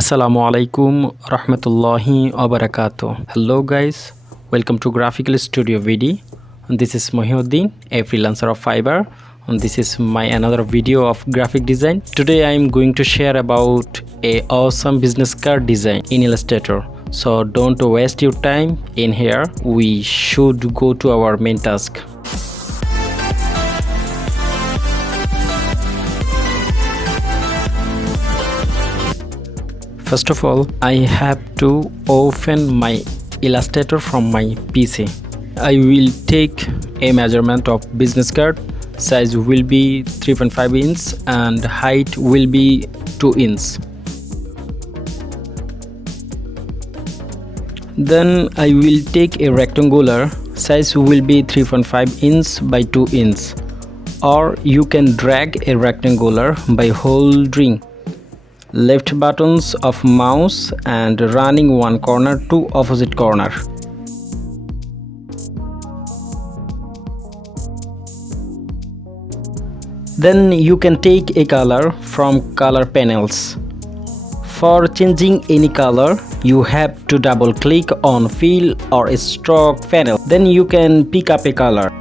Assalamu alaikum rahmatullahi wabarakatuh. Hello guys, welcome to Graphical Studio VD. And this is Mohiuddin, a freelancer of Fiverr. And this is my another video of graphic design. Today I am going to share about a awesome business card design in Illustrator. So don't waste your time in here. We should go to our main task. First of all, I have to open my Illustrator from my PC. I will take a measurement of business card. Size will be 3.5 inch and height will be 2 inch. Then I will take a rectangular. Size will be 3.5 inch by 2 inch. Or you can drag a rectangular by holding left buttons of mouse and running one corner to opposite corner. Then you can take a color from color panels. For changing any color, you have to double click on fill or stroke panel. Then you can pick up a color.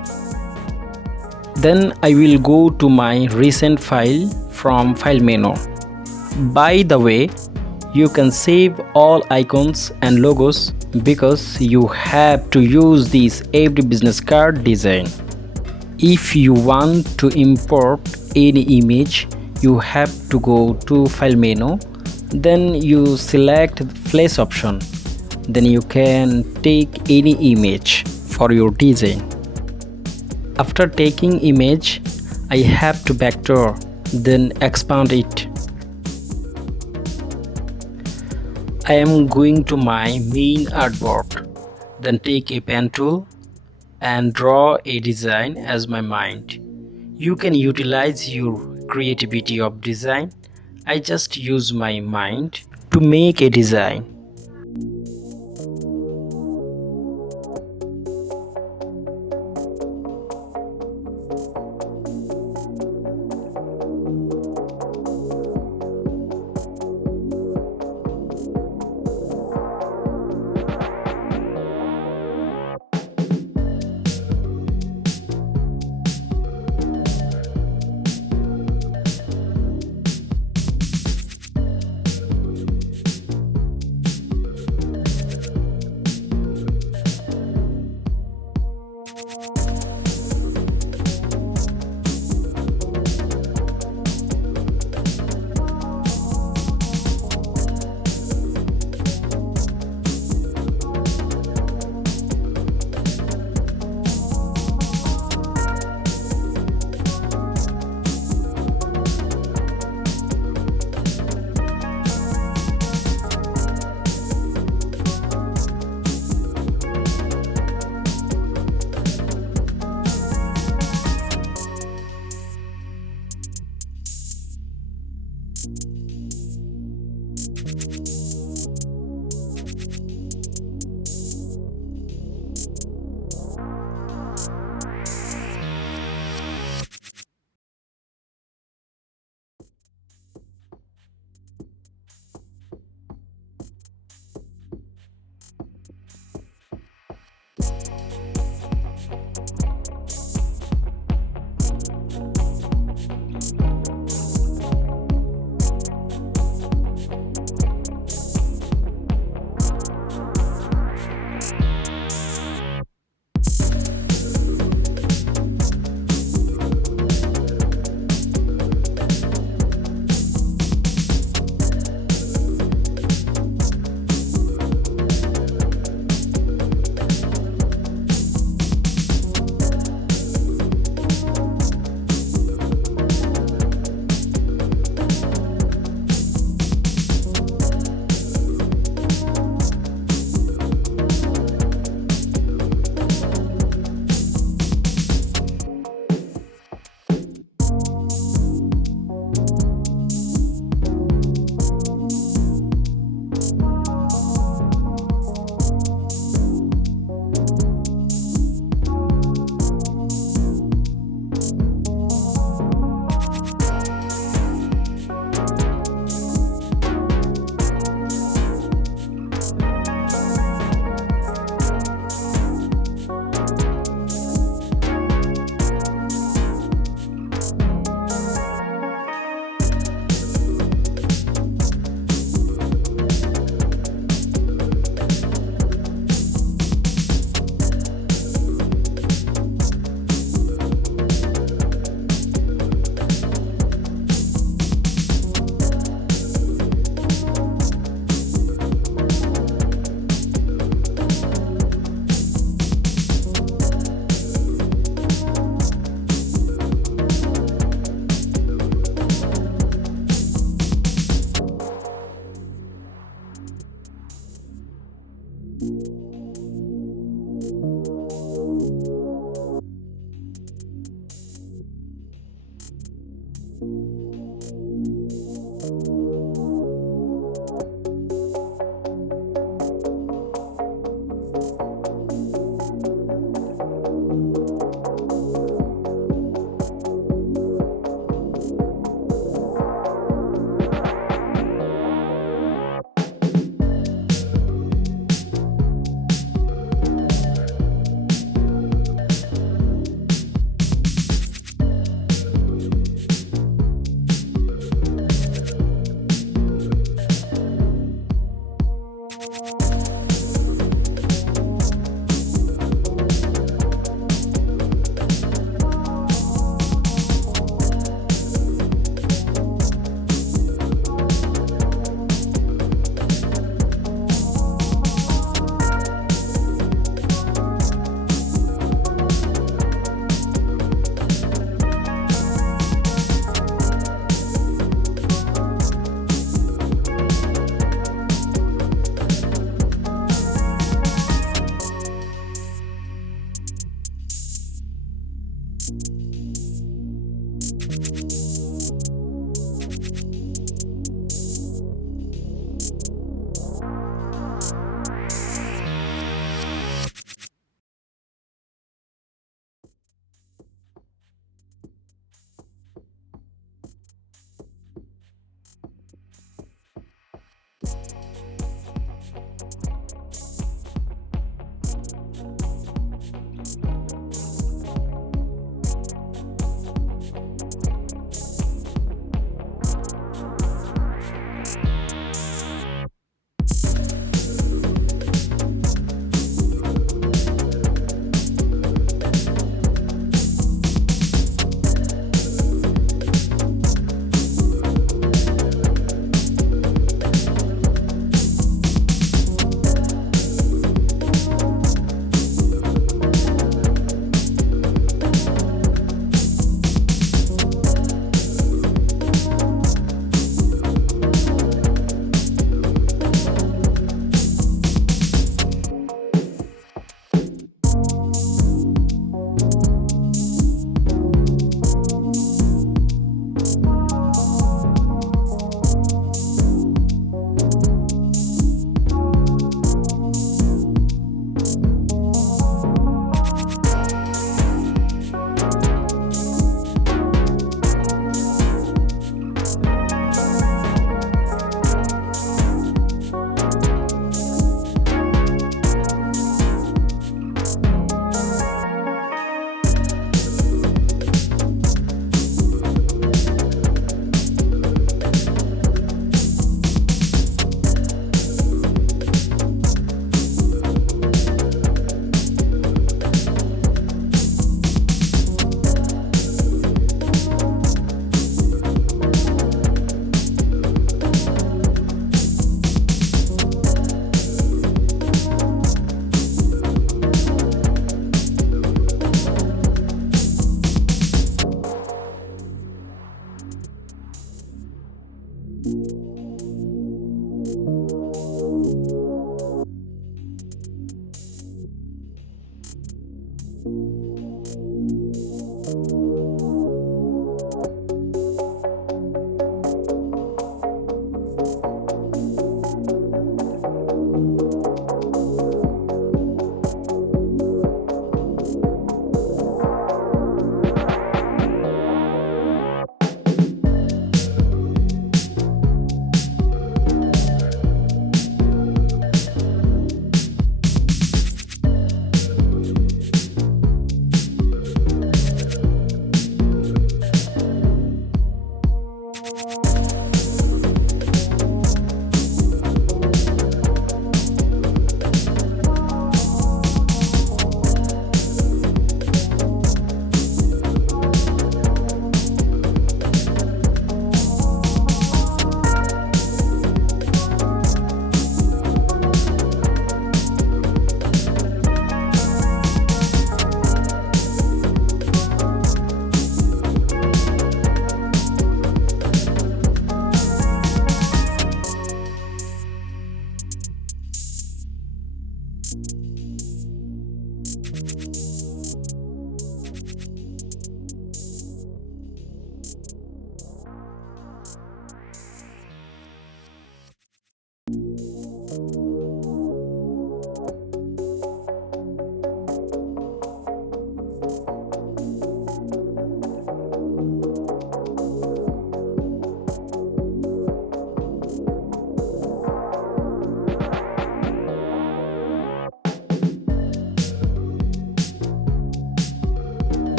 Then I will go to my recent file from file menu. By the way, you can save all icons and logos because you have to use this every business card design. If you want to import any image, you have to go to file menu, then you select flash option. Then you can take any image for your design. After taking image, I have to vector, then expand it. I am going to my main artboard, then take a pen tool and draw a design as my mind. You can utilize your creativity of design. I just use my mind to make a design.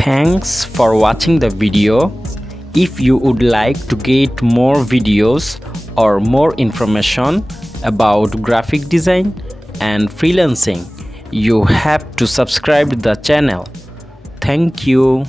Thanks for watching the video. If you would like to get more videos or more information about graphic design and freelancing, you have to subscribe the channel. Thank you.